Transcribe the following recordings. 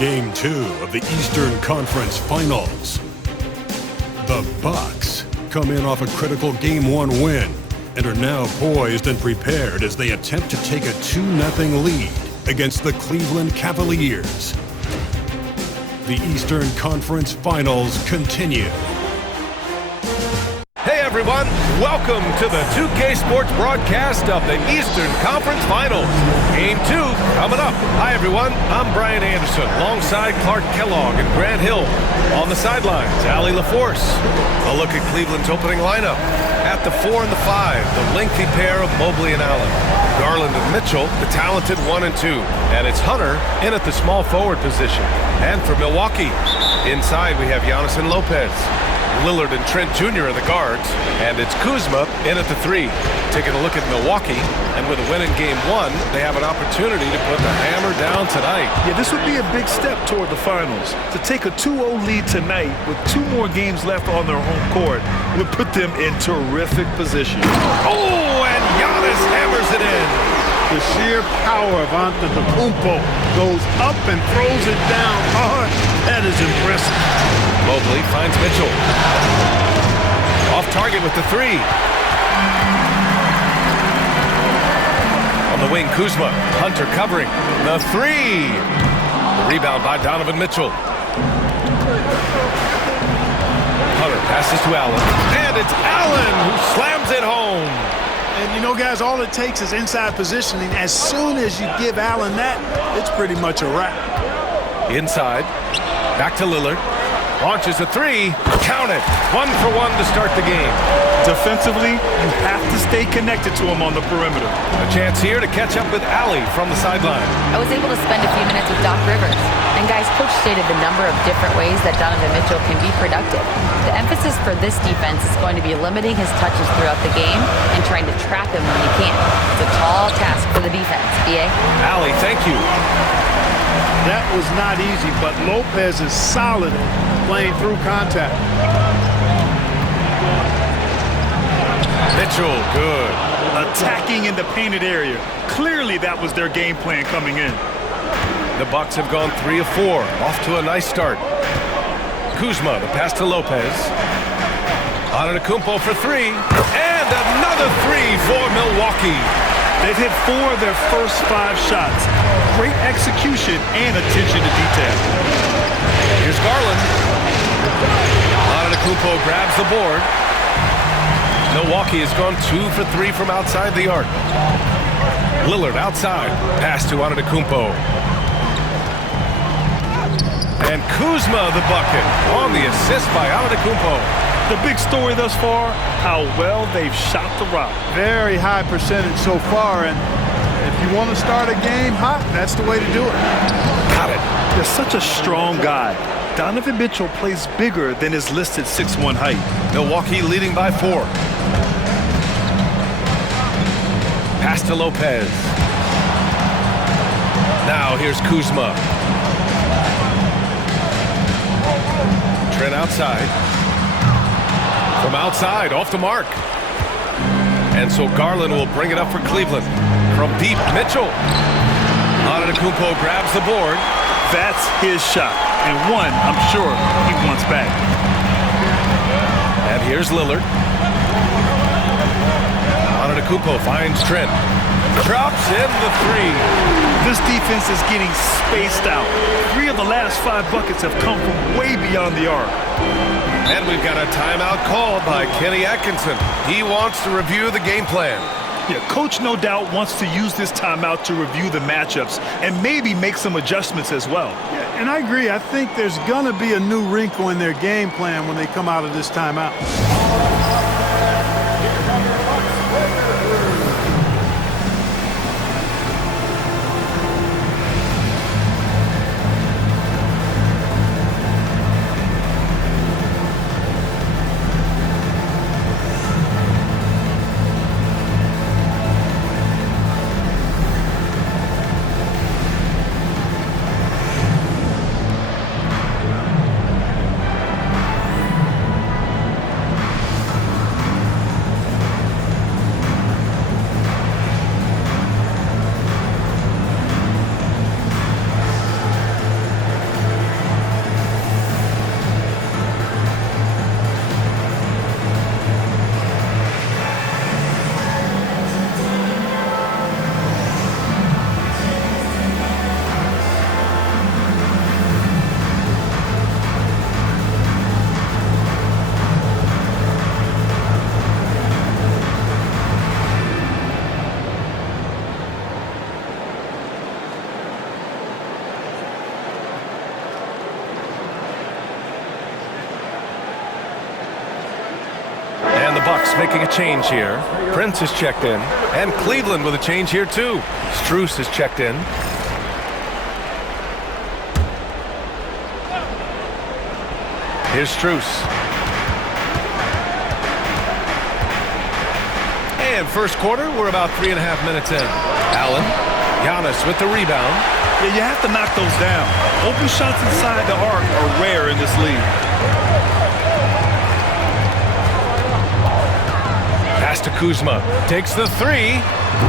Game 2 of the Eastern Conference Finals. The Bucks come in off a critical Game 1 win and are now poised and prepared as they attempt to take a 2-0 lead against the Cleveland Cavaliers. The Eastern Conference Finals continue. Hey everyone, welcome to the 2K Sports broadcast of the Eastern Conference Finals. Game 2 coming up. Hi everyone, I'm Brian Anderson alongside Clark Kellogg and Grant Hill. On the sidelines, Allie LaForce. A look at Cleveland's opening lineup. At the 4 and the 5, the lengthy pair of Mobley and Allen. Garland and Mitchell, the talented 1 and 2. And it's Hunter in at the small forward position. And for Milwaukee, inside we have Giannis and Lopez. Lillard and Trent Jr. in the guards, and it's Kuzma in at the 3. Taking a look at Milwaukee, and with a win in Game 1, they have an opportunity to put the hammer down tonight. Yeah, this would be a big step toward the finals. To take a 2-0 lead tonight with 2 more games left on their home court would put them in terrific position. Oh, and Giannis hammers it in. The sheer power of Antetokounmpo goes up and throws it down hard. That is impressive. Mobley finds Mitchell. Off target with the 3. On the wing, Kuzma. Hunter covering. The 3. The rebound by Donovan Mitchell. Hunter passes to Allen. And it's Allen who slams it home. And you know, guys, all it takes is inside positioning. As soon as you give Allen that, it's pretty much a wrap. Inside. Back to Lillard. Launches a 3. Count it. 1 for 1 to start the game. Defensively, you have to stay connected to him on the perimeter. A chance here to catch up with Allie from the sideline. I was able to spend a few minutes with Doc Rivers. And guys, Coach stated the number of different ways that Donovan Mitchell can be productive. The emphasis for this defense is going to be limiting his touches throughout the game and trying to trap him when you can. It's a tall task for the defense. BA? Allie, thank you. That was not easy, but Lopez is solid playing through contact. Mitchell, good. Attacking in the painted area. Clearly that was their game plan coming in. The Bucks have gone 3 of 4. Off to a nice start. Kuzma, the pass to Lopez. Antetokounmpo for 3. And another 3 for Milwaukee. They've hit 4 of their first 5 shots. Great execution and attention to detail. Here's Garland. Antetokounmpo grabs the board. Milwaukee has gone 2 for 3 from outside the arc. Lillard outside. Pass to Antetokounmpo. And Kuzma the bucket on the assist by Antetokounmpo. The big story thus far, how well they've shot the rock. Very high percentage so far, and if you want to start a game hot, that's the way to do it. Got it. They're such a strong guy. Donovan Mitchell plays bigger than his listed 6'1" height. Milwaukee leading by 4. Pass to Lopez. Now here's Kuzma. Trent outside. From outside, off the mark. And so Garland will bring it up for Cleveland. From deep, Mitchell. Antetokounmpo grabs the board. That's his shot, and one I'm sure he wants back. And here's Lillard. Antetokounmpo finds Trent. Drops in the 3. This defense is getting spaced out. 3 of the last 5 buckets have come from way beyond the arc. And we've got a timeout called by Kenny Atkinson. He wants to review the game plan. Yeah, Coach no doubt wants to use this timeout to review the matchups and maybe make some adjustments as well. Yeah, and I agree. I think there's going to be a new wrinkle in their game plan when they come out of this timeout. Bucks making a change here. Prince is checked in. And Cleveland with a change here too. Strus is checked in. Here's Strus. And first quarter, we're about 3.5 minutes in. Allen, Giannis with the rebound. Yeah, you have to knock those down. Open shots inside the arc are rare in this league. Pass to Kuzma. Takes the three.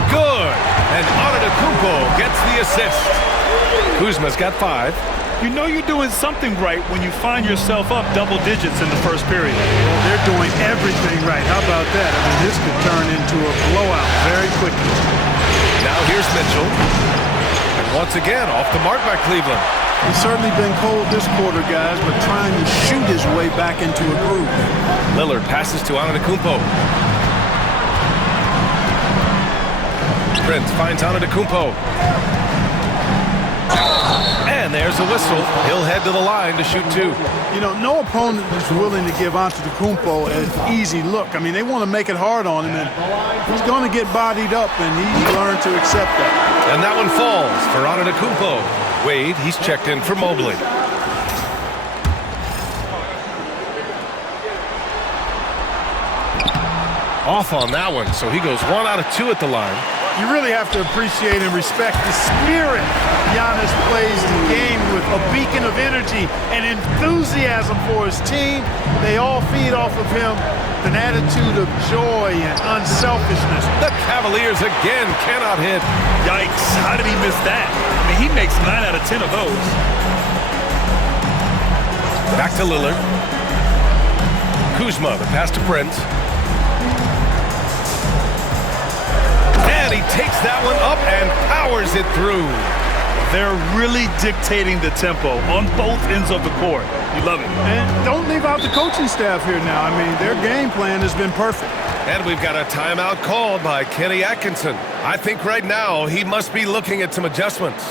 Good. And Antetokounmpo gets the assist. Kuzma's got 5. You know you're doing something right when you find yourself up double digits in the first period. They're doing everything right. How about that? I mean, this could turn into a blowout very quickly. Now here's Mitchell. And once again, off the mark by Cleveland. He's certainly been cold this quarter, guys, but trying to shoot his way back into a groove. Lillard passes to Antetokounmpo. Prince finds Antetokounmpo. And there's a whistle. He'll head to the line to shoot 2. You know, no opponent is willing to give Antetokounmpo an easy look. I mean, they want to make it hard on him, and he's going to get bodied up, and he's learned to accept that. And that one falls for Antetokounmpo. Wade, he's checked in for Mobley. Off on that one, so he goes 1 out of 2 at the line. You really have to appreciate and respect the spirit Giannis plays the game with, a beacon of energy and enthusiasm for his team. They all feed off of him, an attitude of joy and unselfishness. The Cavaliers again cannot hit. Yikes, how did he miss that? I mean, he makes 9 out of 10 of those. Back to Lillard. Kuzma, the pass to Prince. And he takes that one up and powers it through. They're really dictating the tempo on both ends of the court. You love it. And don't leave out the coaching staff here now. I mean, their game plan has been perfect. And we've got a timeout called by Kenny Atkinson. I think right now he must be looking at some adjustments.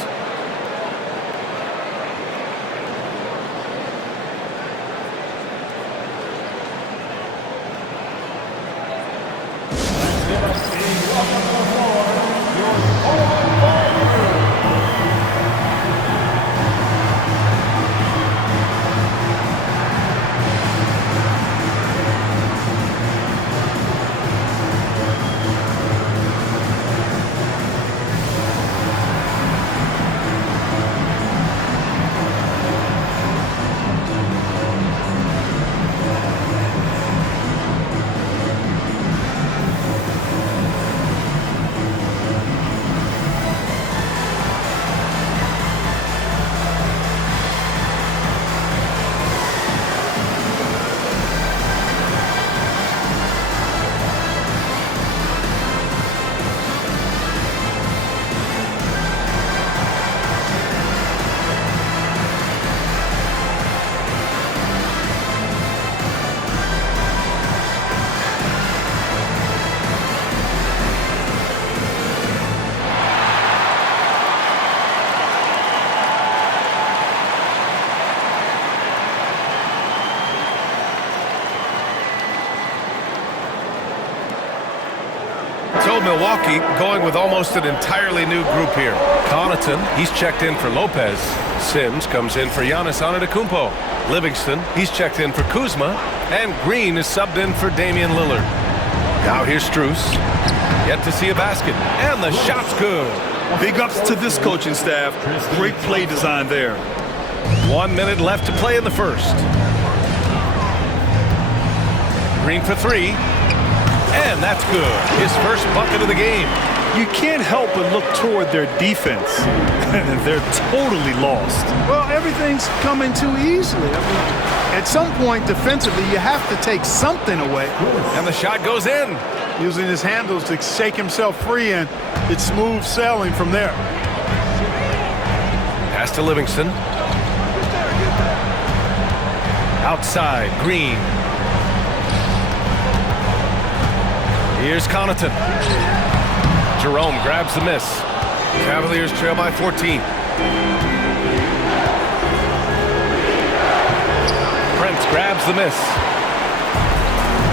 So Milwaukee going with almost an entirely new group here. Connaughton, he's checked in for Lopez. Sims comes in for Giannis Antetokounmpo. Livingston, he's checked in for Kuzma. And Green is subbed in for Damian Lillard. Now here's Strus. Yet to see a basket. And the shot's good. Big ups to this coaching staff. Great play design there. 1 minute left to play in the first. Green for 3. And that's good. His first bucket of the game. You can't help but look toward their defense. They're totally lost. Well, everything's coming too easily. I mean, at some point defensively, you have to take something away. And the shot goes in. Using his handles to shake himself free, and it's smooth sailing from there. Pass to Livingston. Outside, Green. Here's Connaughton. Jerome grabs the miss. Cavaliers trail by 14. Prince grabs the miss.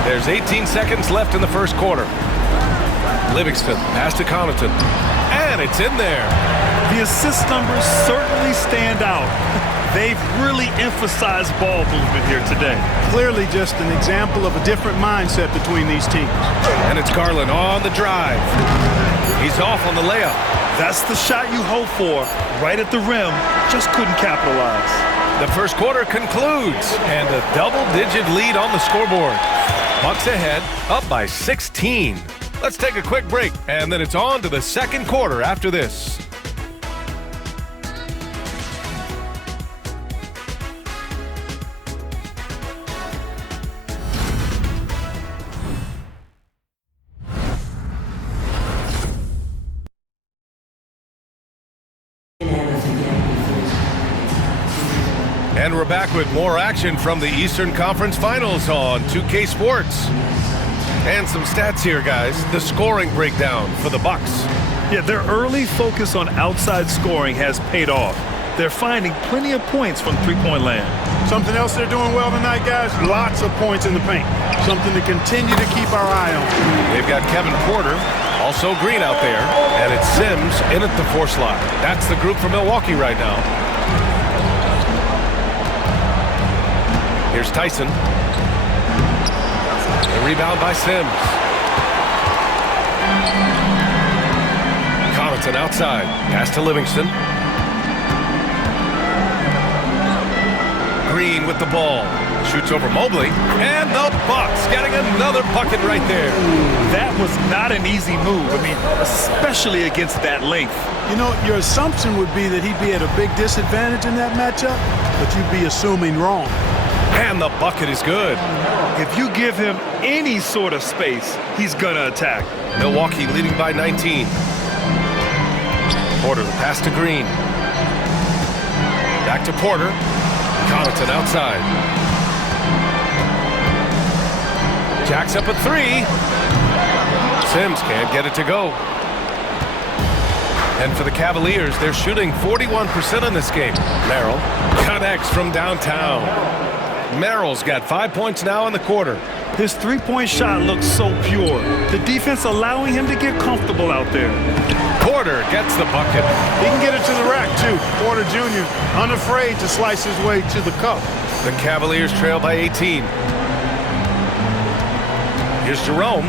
There's 18 seconds left in the first quarter. Livingston, pass to Connaughton, and it's in there. The assist numbers certainly stand out. They've really emphasized ball movement here today. Clearly just an example of a different mindset between these teams. And it's Garland on the drive. He's off on the layup. That's the shot you hope for, right at the rim. Just couldn't capitalize. The first quarter concludes, and a double-digit lead on the scoreboard. Bucks ahead, up by 16. Let's take a quick break, and then it's on to the second quarter after this. And we're back with more action from the Eastern Conference Finals on 2K Sports. And some stats here, guys. The scoring breakdown for the Bucks. Yeah, their early focus on outside scoring has paid off. They're finding plenty of points from three-point land. Something else they're doing well tonight, guys, lots of points in the paint. Something to continue to keep our eye on. They've got Kevin Porter, also Green out there, and it's Sims in at the 4 slot. That's the group for Milwaukee right now. Here's Tyson. The rebound by Sims. Connaughton outside. Pass to Livingston. Green with the ball. Shoots over Mobley. And the Bucks getting another bucket right there. That was not an easy move. I mean, especially against that length. You know, your assumption would be that he'd be at a big disadvantage in that matchup, but you'd be assuming wrong. And the bucket is good. If you give him any sort of space, he's gonna attack. Milwaukee leading by 19. Porter, the pass to Green. Back to Porter. Connaughton outside. Jacks up a 3. Sims can't get it to go. And for the Cavaliers, they're shooting 41% in this game. Merrill connects from downtown. Merrill's got 5 points now in the quarter. His three-point shot looks so pure. The defense allowing him to get comfortable out there. Porter gets the bucket. He can get it to the rack, too. Porter Jr. unafraid to slice his way to the cup. The Cavaliers trail by 18. Here's Jerome.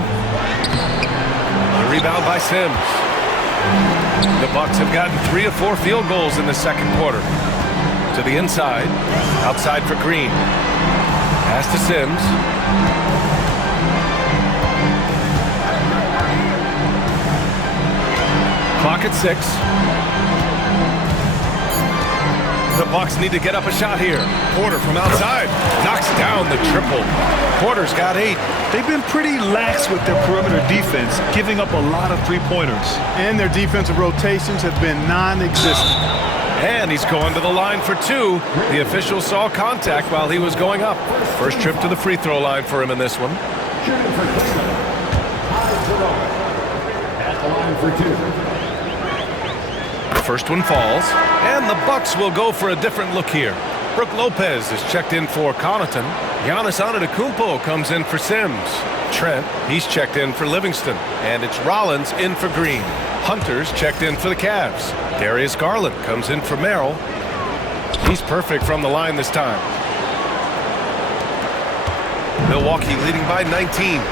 The rebound by Sims. The Bucks have gotten 3 of 4 field goals in the second quarter. To the inside. Outside for Green. Pass to Sims. Clock at 6. The Bucks need to get up a shot here. Porter from outside knocks down the triple. Porter's got 8. They've been pretty lax with their perimeter defense, giving up a lot of three-pointers. And their defensive rotations have been non-existent. And he's going to the line for 2. The official saw contact while he was going up. First trip to the free throw line for him in this one. At the line for 2. First one falls, and the Bucks will go for a different look here. Brook Lopez is checked in for Connaughton. Giannis Antetokounmpo comes in for Sims. Trent, he's checked in for Livingston. And it's Rollins in for Green. Hunter's checked in for the Cavs. Darius Garland comes in for Merrill. He's perfect from the line this time. Milwaukee leading by 19.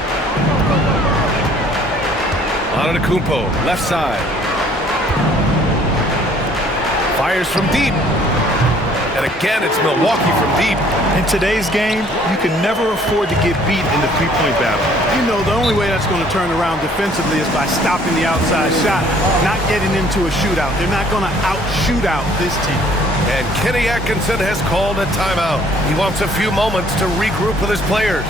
Antetokounmpo, left side. Fires from deep. And again, it's Milwaukee from deep. In today's game, you can never afford to get beat in the three-point battle. You know, the only way that's going to turn around defensively is by stopping the outside shot, not getting into a shootout. They're not going to out-shoot out this team. And Kenny Atkinson has called a timeout. He wants a few moments to regroup with his players.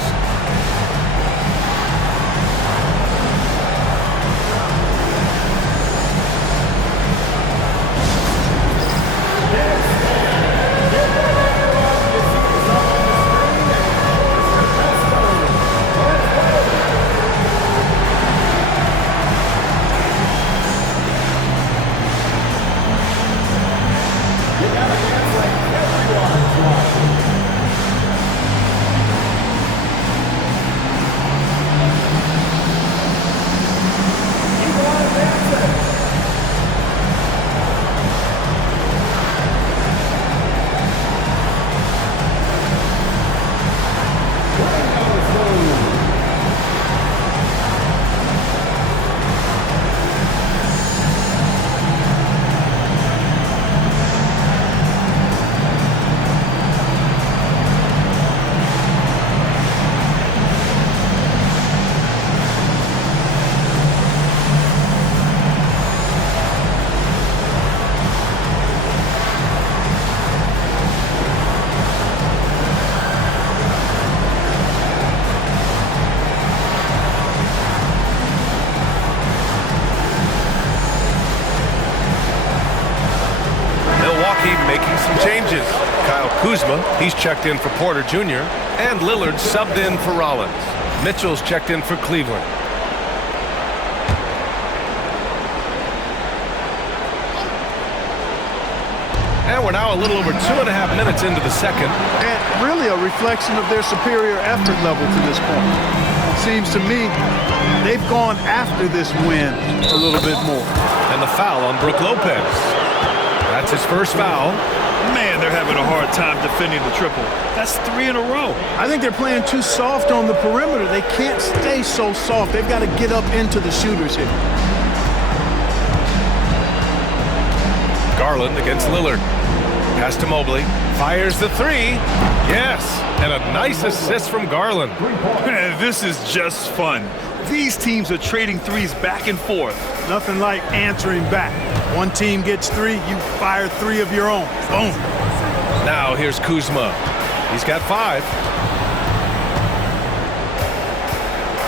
Milwaukee making some changes. Kyle Kuzma, he's checked in for Porter Jr., and Lillard subbed in for Rollins. Mitchell's checked in for Cleveland. And we're now a little over 2.5 minutes into the second. And really a reflection of their superior effort level to this point. It seems to me they've gone after this win a little bit more. And the foul on Brook Lopez. That's his first foul. Man, they're having a hard time defending the triple. That's 3 in a row. I think they're playing too soft on the perimeter. They can't stay so soft. They've got to get up into the shooters here. Garland against Lillard. Pass to Mobley. Fires the 3. Yes. And a nice assist from Garland. Man, this is just fun. These teams are trading threes back and forth. Nothing like answering back. One team gets 3, you fire 3 of your own. Boom. Now here's Kuzma. He's got 5.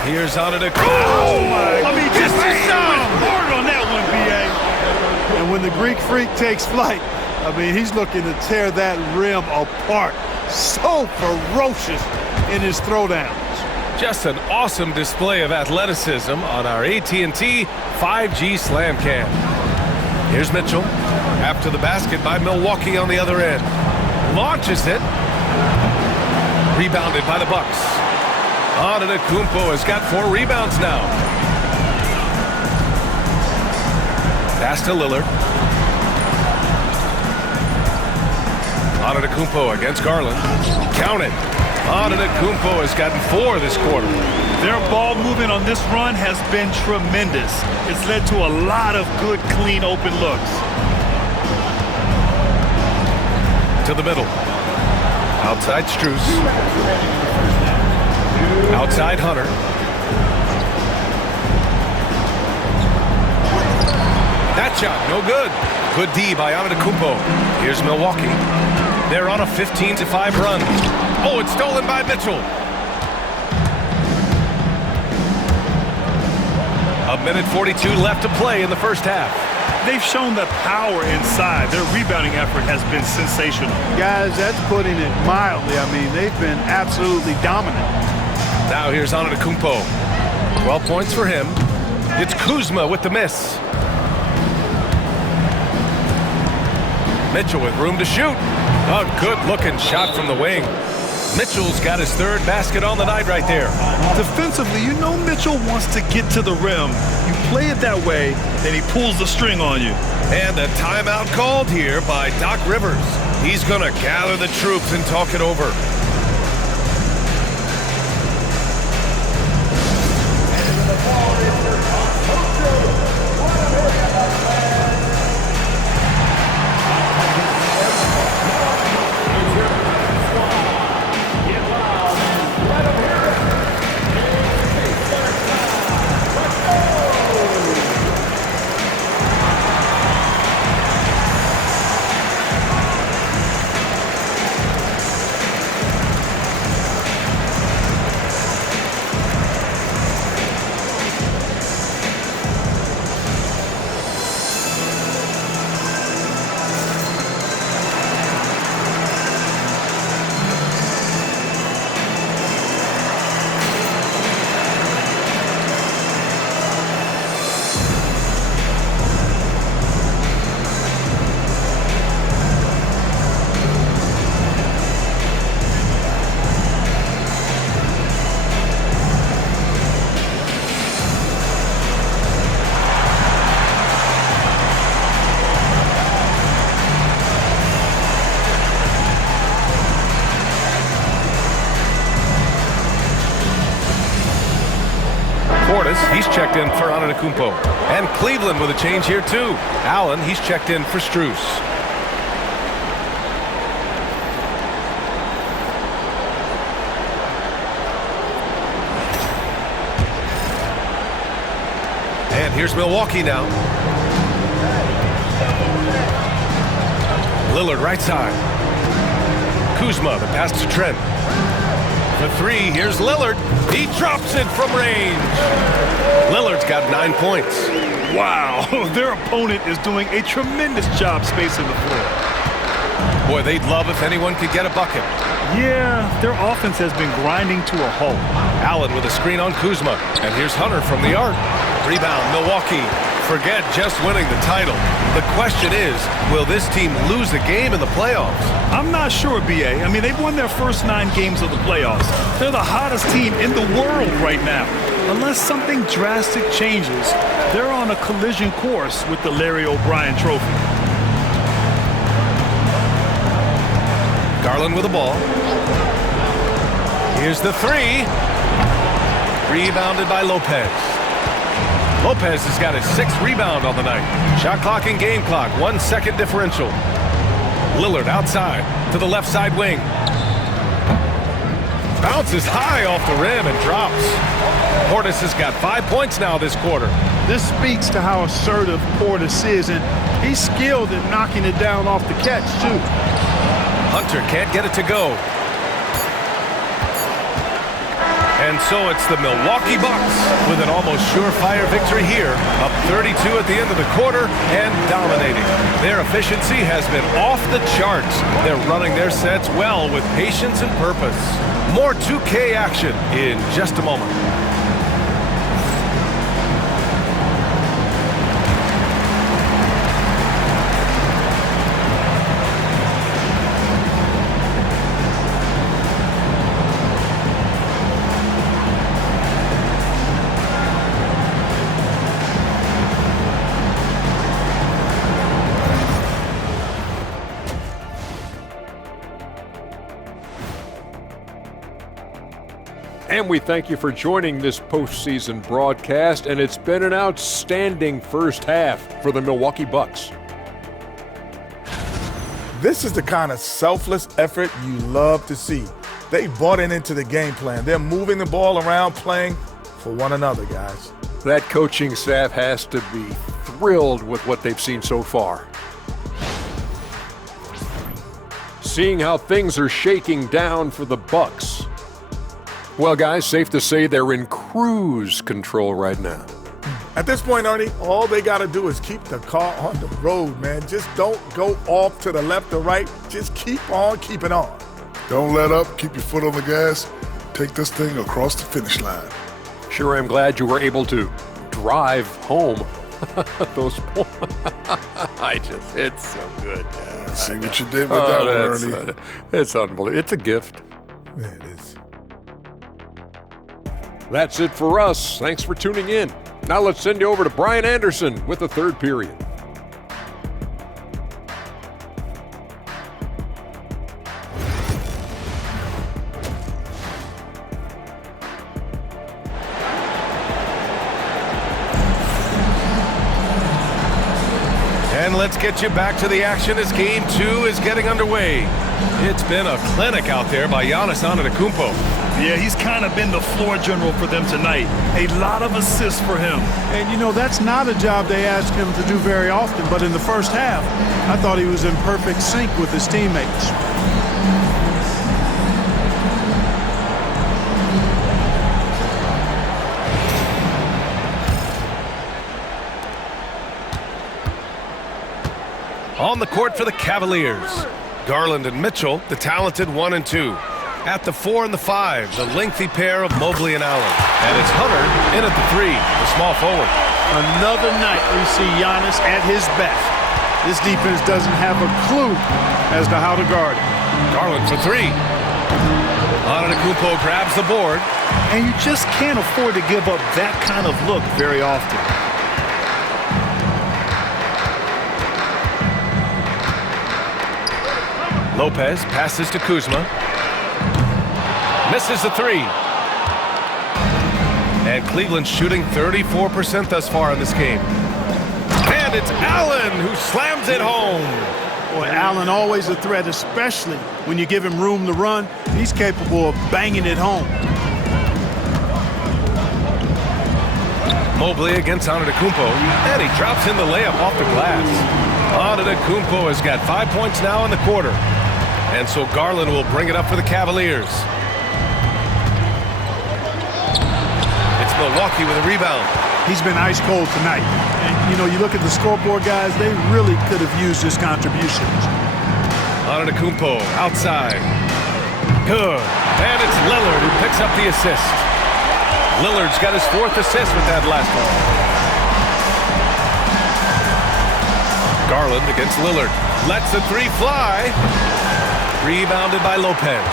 Here's Antetokounmpo. Oh, my. I mean, just hard on that one, B.A. And when the Greek Freak takes flight, I mean, he's looking to tear that rim apart. So ferocious in his throwdowns. Just an awesome display of athleticism on our AT&T 5G Slam Cam. Here's Mitchell. After the basket by Milwaukee on the other end. Launches it. Rebounded by the Bucks. Antetokounmpo has got 4 rebounds now. Pass to Lillard. Antetokounmpo against Garland. Count it. Antetokounmpo has gotten 4 this quarter. Their ball movement on this run has been tremendous. It's led to a lot of good, clean, open looks. To the middle. Outside Strus. Outside Hunter. That shot, no good. Good D by Antetokounmpo. Here's Milwaukee. They're on a 15-5 run. Oh, it's stolen by Mitchell. A minute 42 left to play in the first half. They've shown the power inside. Their rebounding effort has been sensational. Guys, that's putting it mildly. I mean, they've been absolutely dominant. Now here's Antetokounmpo. 12 points for him. It's Kuzma with the miss. Mitchell with room to shoot. A good-looking shot from the wing. Mitchell's got his 3rd basket on the night right there. Defensively, you know Mitchell wants to get to the rim. You play it that way, then he pulls the string on you. And a timeout called here by Doc Rivers. He's going to gather the troops and talk it over. He's checked in for Antetokounmpo. And Cleveland with a change here too. Allen, he's checked in for Strus. And here's Milwaukee now. Lillard right side. Kuzma, the pass to Trent. The 3, here's Lillard. He drops it from range. Lillard's got 9 points. Wow, their opponent is doing a tremendous job spacing the floor. Boy, they'd love if anyone could get a bucket. Yeah, their offense has been grinding to a halt. Allen with a screen on Kuzma. And here's Hunter from the arc. Rebound, Milwaukee. Forget just winning the title. The question is, will this team lose a game in the playoffs? I'm not sure, B.A. I mean, they've won their first 9 games of the playoffs. They're the hottest team in the world right now. Unless something drastic changes, they're on a collision course with the Larry O'Brien Trophy. Garland with the ball. Here's the 3. Rebounded by Lopez. Lopez has got his 6th rebound on the night. Shot clock and game clock, 1 second differential. Lillard outside to the left side wing. Bounces high off the rim and drops. Portis has got 5 points now this quarter. This speaks to how assertive Portis is, and he's skilled at knocking it down off the catch, too. Hunter can't get it to go. And so it's the Milwaukee Bucks with an almost surefire victory here, up 32 at the end of the quarter and dominating. Their efficiency has been off the charts. They're running their sets well with patience and purpose. More 2K action in just a moment. And we thank you for joining this postseason broadcast, and it's been an outstanding first half for the Milwaukee Bucks. This is the kind of selfless effort you love to see. They bought into the game plan. They're moving the ball around, playing for one another, guys. That coaching staff has to be thrilled with what they've seen so far. Seeing how things are shaking down for the Bucks. Well, guys, safe to say they're in cruise control right now. At this point, Ernie, all they got to do is keep the car on the road, man. Just don't go off to the left or right. Just keep on keeping on. Don't let up. Keep your foot on the gas. Take this thing across the finish line. Sure, I'm glad you were able to drive home those points. It's so good. See what you did with that one, Ernie. It's unbelievable. It's a gift. Yeah, it is. That's it for us. Thanks for tuning in. Now let's send you over to Brian Anderson with the third period. And let's get you back to the action as Game 2 is getting underway. It's been a clinic out there by Giannis Antetokounmpo. Yeah, he's kind of been the floor general for them tonight. A lot of assists for him. And, you know, that's not a job they ask him to do very often, but in the first half, I thought he was in perfect sync with his teammates. On the court for the Cavaliers, Garland and Mitchell, the talented 1 and 2. At the 4 and the 5, the lengthy pair of Mobley and Allen. And it's Hunter in at the 3, the small forward. Another night we see Giannis at his best. This defense doesn't have a clue as to how to guard it. Garland for 3. Antetokounmpo grabs the board. And you just can't afford to give up that kind of look very often. Lopez passes to Kuzma. Misses the 3. And Cleveland shooting 34% thus far in this game. And it's Allen who slams it home. Boy, Allen always a threat, especially when you give him room to run. He's capable of banging it home. Mobley against Antetokounmpo, and he drops in the layup off the glass. Antetokounmpo has got 5 points now in the quarter. And so Garland will bring it up for the Cavaliers. It's Milwaukee with a rebound. He's been ice cold tonight. And, you know, you look at the scoreboard, guys, they really could have used his contributions. Antetokounmpo outside. Good. And it's Lillard who picks up the assist. Lillard's got his 4th assist with that last one. Garland against Lillard. Lets the 3 fly. Rebounded by Lopez.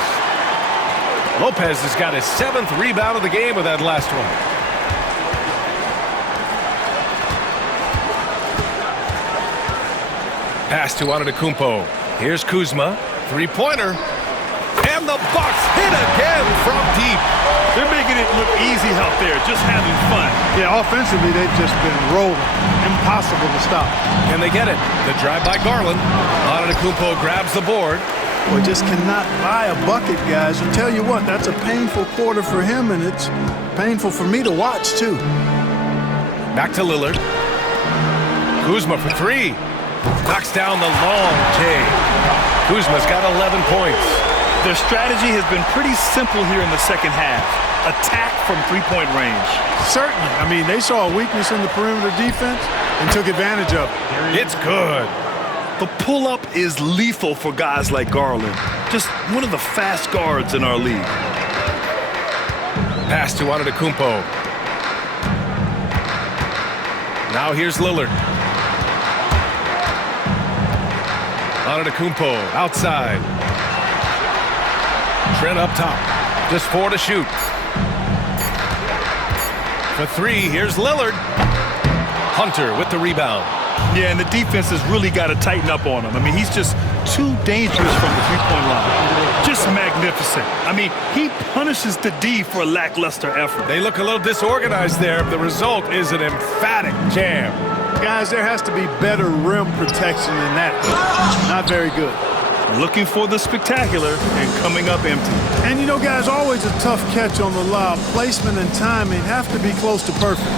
Lopez has got his 7th rebound of the game with that last one. Pass to Antetokounmpo. Here's Kuzma. 3-pointer. And the Bucks hit again from deep. They're making it look easy out there, just having fun. Yeah, offensively, they've just been rolling. Impossible to stop. And they get it. The drive by Garland. Antetokounmpo grabs the board. Well, just cannot buy a bucket, guys. I tell you what, that's a painful quarter for him, and it's painful for me to watch, too. Back to Lillard. Kuzma for 3. Knocks down the long J. Kuzma's got 11 points. Their strategy has been pretty simple here in the second half. Attack from 3-point range. Certainly. I mean, they saw a weakness in the perimeter defense and took advantage of it. It's good. The pull-up is lethal for guys like Garland. Just one of the fast guards in our league. Pass to Antetokounmpo. Now here's Lillard. Antetokounmpo outside. Trent up top. Just 4 to shoot. For 3, here's Lillard. Hunter with the rebound. Yeah, and the defense has really got to tighten up on him. I mean, he's just too dangerous from the 3-point line. Just magnificent. I mean, he punishes the D for a lackluster effort. They look a little disorganized there. The result is an emphatic jam. Guys, there has to be better rim protection than that. Not very good. Looking for the spectacular and coming up empty. And you know, guys, always a tough catch on the lob. Placement and timing have to be close to perfect.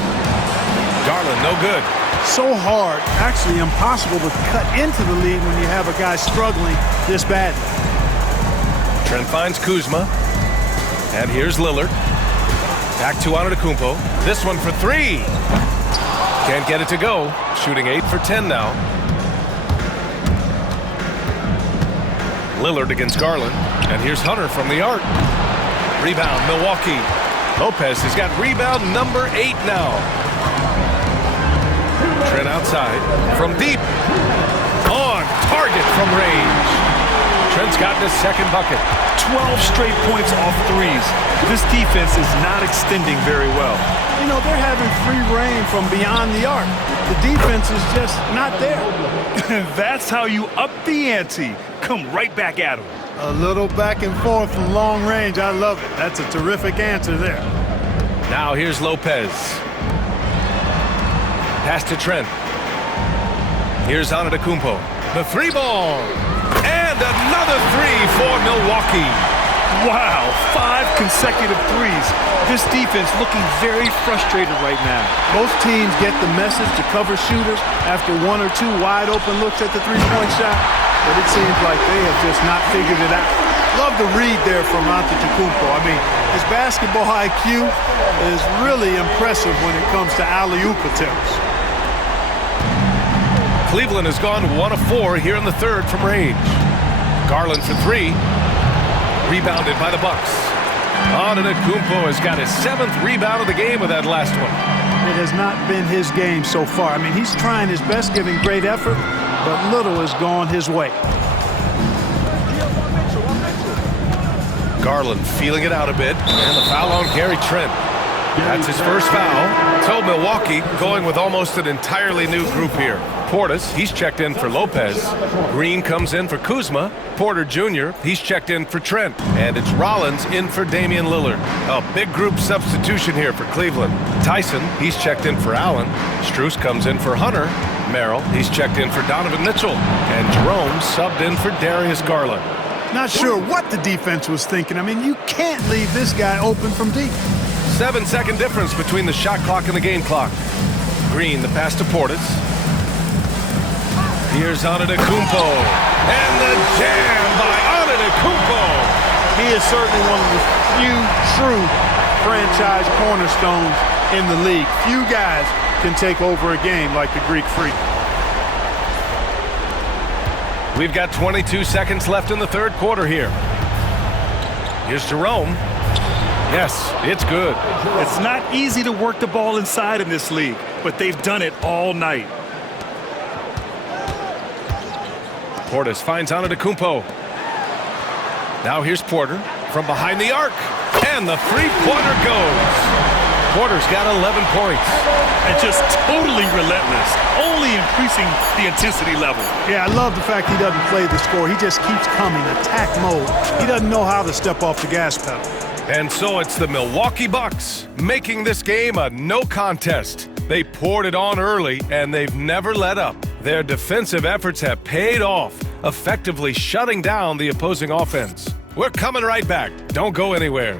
Garland, no good. So hard, actually impossible to cut into the lead when you have a guy struggling this badly. Trent finds Kuzma. And here's Lillard. Back to Antetokounmpo. This one for 3. Can't get it to go. Shooting 8 for 10 now. Lillard against Garland. And here's Hunter from the arc. Rebound, Milwaukee. Lopez has got rebound number 8 now. Trent outside. From deep. On target from range. Trent's gotten his 2nd bucket. 12 straight points off threes. This defense is not extending very well. You know, they're having free reign from beyond the arc. The defense is just not there. That's how you up the ante. Come right back at them. A little back and forth from long range. I love it. That's a terrific answer there. Now here's Lopez. Pass to Trent. Here's Antetokounmpo. The 3-ball. And another 3 for Milwaukee. Wow, 5 consecutive threes. This defense looking very frustrated right now. Both teams get the message to cover shooters after 1 or 2 wide open looks at the 3-point shot, but it seems like they have just not figured it out. Love the read there from Antetokounmpo. I mean, his basketball IQ is really impressive when it comes to alley-oop attempts. Cleveland has gone 1 of 4 here in the 3rd from range. Garland for 3. Rebounded by the Bucks. Antetokounmpo has got his 7th rebound of the game with that last one. It has not been his game so far. I mean, he's trying his best, giving great effort, but little has gone his way. Garland feeling it out a bit, and the foul on Gary Trent. That's his first foul. So Milwaukee going with almost an entirely new group here. Portis, he's checked in for Lopez. Green comes in for Kuzma. Porter Jr., he's checked in for Trent. And it's Rollins in for Damian Lillard. A big group substitution here for Cleveland. Tyson, he's checked in for Allen. Strus comes in for Hunter. Merrill, he's checked in for Donovan Mitchell. And Jerome subbed in for Darius Garland. Not sure what the defense was thinking. I mean, you can't leave this guy open from deep. 7-second difference between the shot clock and the game clock. Green, the pass to Portis. Here's Antetokounmpo. And the jam by Antetokounmpo. He is certainly one of the few true franchise cornerstones in the league. Few guys can take over a game like the Greek Freak. We've got 22 seconds left in the third quarter here. Here's Jerome. Yes, it's good. It's not easy to work the ball inside in this league, but they've done it all night. Portis finds Antetokounmpo. Now here's Porter from behind the arc. And the three-pointer goes. Porter's got 11 points. And just totally relentless, only increasing the intensity level. Yeah, I love the fact he doesn't play the score. He just keeps coming, attack mode. He doesn't know how to step off the gas pedal. And so it's the Milwaukee Bucks making this game a no contest. They poured it on early, and they've never let up. Their defensive efforts have paid off, effectively shutting down the opposing offense. We're coming right back. Don't go anywhere.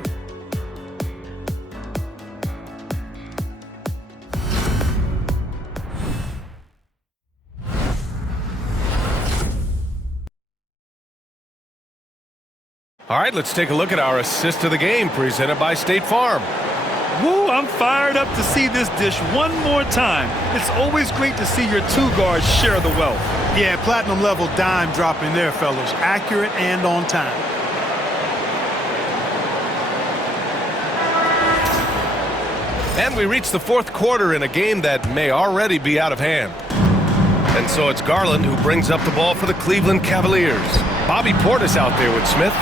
All right, let's take a look at our assist of the game presented by State Farm. Woo, I'm fired up to see this dish one more time. It's always great to see your two guards share the wealth. Yeah, platinum level dime dropping there, fellas. Accurate and on time. And we reach the fourth quarter in a game that may already be out of hand. And so it's Garland who brings up the ball for the Cleveland Cavaliers. Bobby Portis out there with Smith.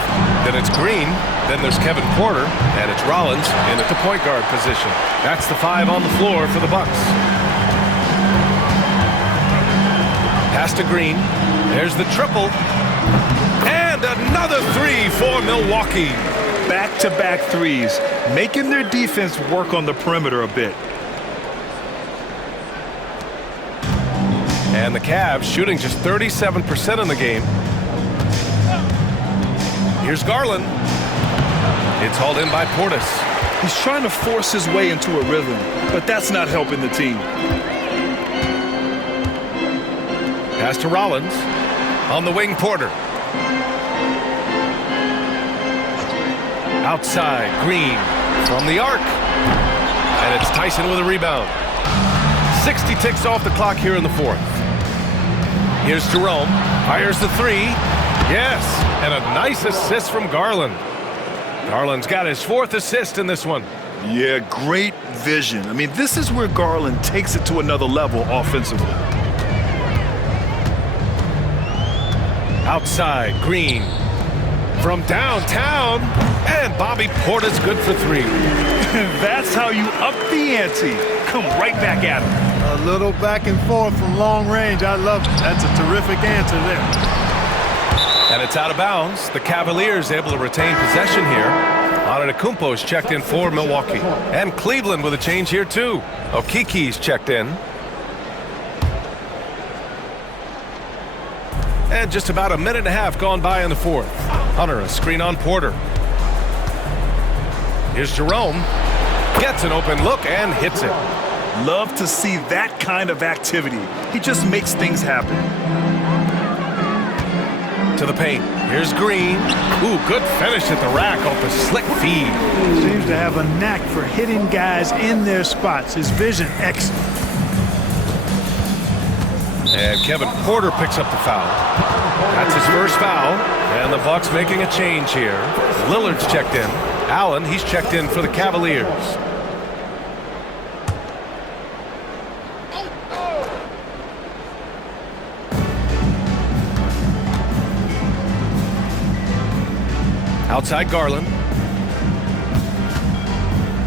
Then it's Green. Then there's Kevin Porter. And it's Rollins in at the point guard position. That's the 5 on the floor for the Bucks. Pass to Green. There's the triple. And another 3 for Milwaukee. Back-to-back threes, making their defense work on the perimeter a bit. And the Cavs shooting just 37% in the game. Here's Garland. It's hauled in by Portis. He's trying to force his way into a rhythm, but that's not helping the team. Pass to Rollins. On the wing, Porter. Outside, Green from the arc. And it's Tyson with a rebound. 60 ticks off the clock here in the fourth. Here's Jerome. Fires the 3. Yes, and a nice assist from Garland. Garland's got his 4th assist in this one. Yeah, great vision. I mean, this is where Garland takes it to another level offensively. Outside, Green from downtown. And Bobby Portis good for 3. That's how you up the ante. Come right back at him. A little back and forth from long range. I love it. That's a terrific answer there. And it's out of bounds. The Cavaliers able to retain possession here. Antetokounmpo's checked in for Milwaukee. And Cleveland with a change here too. Okiki's checked in. And just about a minute and a half gone by in the fourth. Hunter a screen on Porter. Here's Jerome. Gets an open look and hits it. Love to see that kind of activity. He just makes things happen. To the paint. Here's Green. Ooh, good finish at the rack off the slick feed. Seems to have a knack for hitting guys in their spots. His vision, excellent. And Kevin Porter picks up the foul. That's his first foul. And the Bucks making a change here. Lillard's checked in. Allen, he's checked in for the Cavaliers. Outside Garland.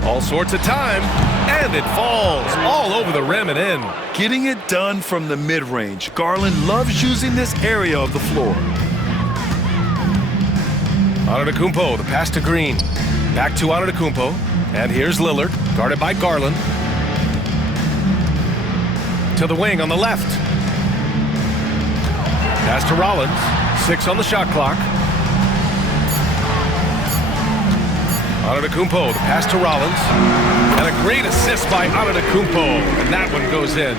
All sorts of time. And it falls all over the rim and in. Getting it done from the mid-range. Garland loves using this area of the floor. Antetokounmpo, the pass to Green. Back to Antetokounmpo. And here's Lillard, guarded by Garland. To the wing on the left. Pass to Rollins. 6 on the shot clock. Antetokounmpo, the pass to Rollins. And a great assist by Antetokounmpo. And that one goes in.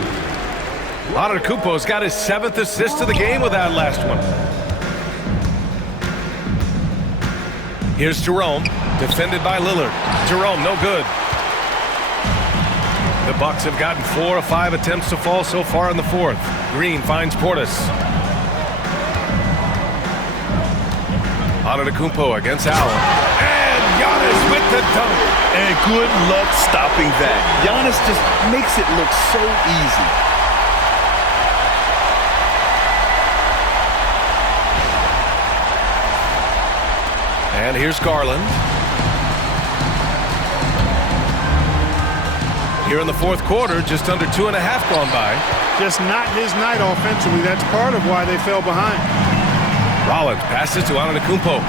Antetokounmpo's got his 7th assist of the game with that last one. Here's Jerome, defended by Lillard. Jerome, no good. The Bucks have gotten 4 of 5 attempts to fall so far in the fourth. Green finds Portis. Antetokounmpo against Allen. And Giannis with the dunk. And good luck stopping that. Giannis just makes it look so easy. And here's Garland. Here in the fourth quarter, just under 2.5 gone by. Just not his night offensively. That's part of why they fell behind. Rollins passes to Antetokounmpo.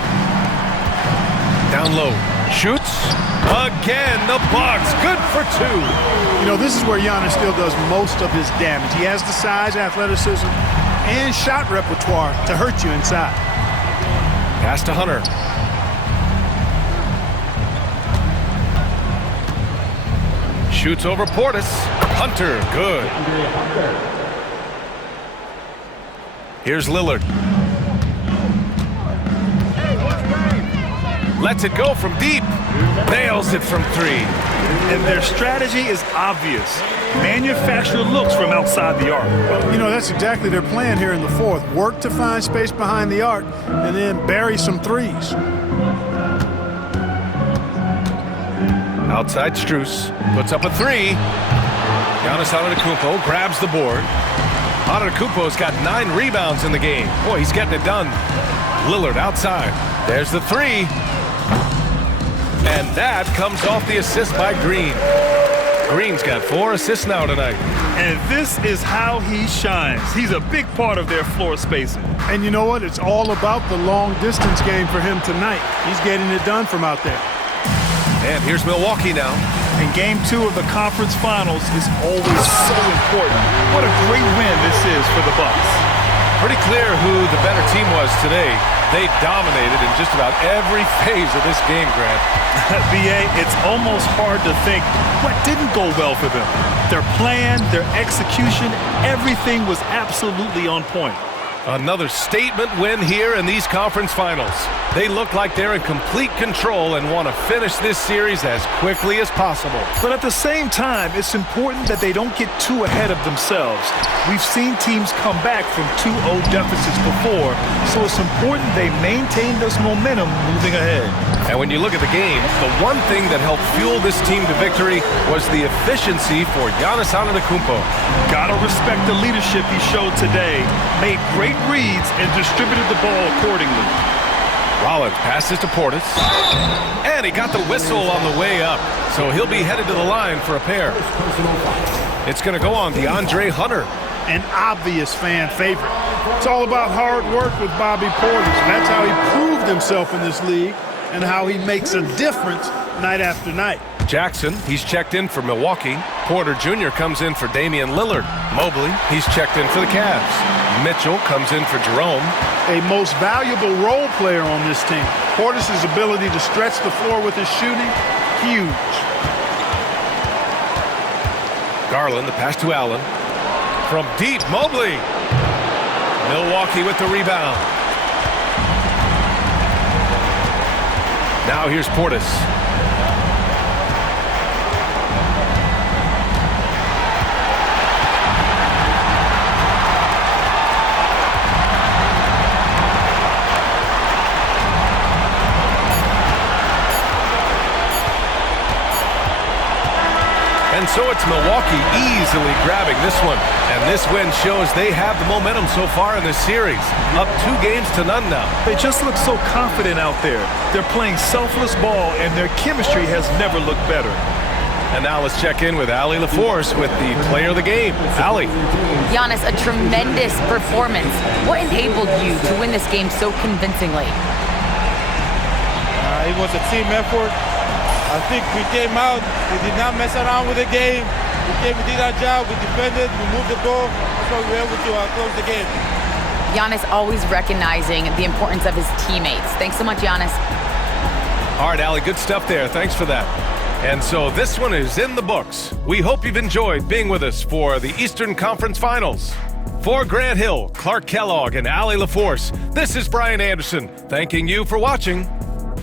Down low. Shoots. Again, the Bucks. Good for 2. You know, this is where Giannis still does most of his damage. He has the size, athleticism, and shot repertoire to hurt you inside. Pass to Hunter. Shoots over Portis. Hunter, good. Here's Lillard. Lets it go from deep. Nails it from 3. And their strategy is obvious. Manufacture looks from outside the arc. You know, that's exactly their plan here in the fourth. Work to find space behind the arc and then bury some threes. Outside Strus puts up a 3. Giannis Antetokounmpo grabs the board. Antetokounmpo's got 9 rebounds in the game. Boy, he's getting it done. Lillard outside. There's the 3. And that comes off the assist by Green. Green's got 4 assists now tonight. And this is how he shines. He's a big part of their floor spacing. And you know what? It's all about the long distance game for him tonight. He's getting it done from out there. And here's Milwaukee now. And Game 2 of the conference finals is always so important. What a great win this is for the Bucks. Pretty clear who the better team was today. They dominated in just about every phase of this game, Grant. B.A., it's almost hard to think what didn't go well for them. Their plan, their execution, everything was absolutely on point. Another statement win here in these conference finals. They look like they're in complete control and want to finish this series as quickly as possible. But at the same time, it's important that they don't get too ahead of themselves. We've seen teams come back from 2-0 deficits before, so it's important they maintain this momentum moving ahead. And when you look at the game, the one thing that helped fuel this team to victory was the efficiency for Giannis Antetokounmpo. Gotta respect the leadership he showed today. Made great reads and distributed the ball accordingly. Rollins passes to Portis. And he got the whistle on the way up, so he'll be headed to the line for a pair. It's going to go on DeAndre Hunter. An obvious fan favorite. It's all about hard work with Bobby Portis. That's how he proved himself in this league and how he makes a difference night after night. Jackson, he's checked in for Milwaukee. Porter Jr. comes in for Damian Lillard. Mobley, he's checked in for the Cavs. Mitchell comes in for Jerome. A most valuable role player on this team. Portis' ability to stretch the floor with his shooting, huge. Garland, the pass to Allen. From deep, Mobley. Milwaukee with the rebound. Now here's Portis. And so it's Milwaukee easily grabbing this one. And this win shows they have the momentum so far in this series. Up 2-0 now. They just look so confident out there. They're playing selfless ball, and their chemistry has never looked better. And now let's check in with Allie LaForce with the player of the game. Allie. Giannis, a tremendous performance. What enabled you to win this game so convincingly? It was a team effort. I think we came out, we did not mess around with the game. We did our job, we defended, we moved the ball. That's why we were able to close the game. Giannis always recognizing the importance of his teammates. Thanks so much, Giannis. All right, Allie, good stuff there. Thanks for that. And so this one is in the books. We hope you've enjoyed being with us for the Eastern Conference Finals. For Grant Hill, Clark Kellogg, and Allie LaForce, this is Brian Anderson, thanking you for watching.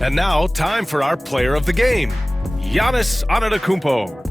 And now, time for our player of the game, Giannis Antetokounmpo.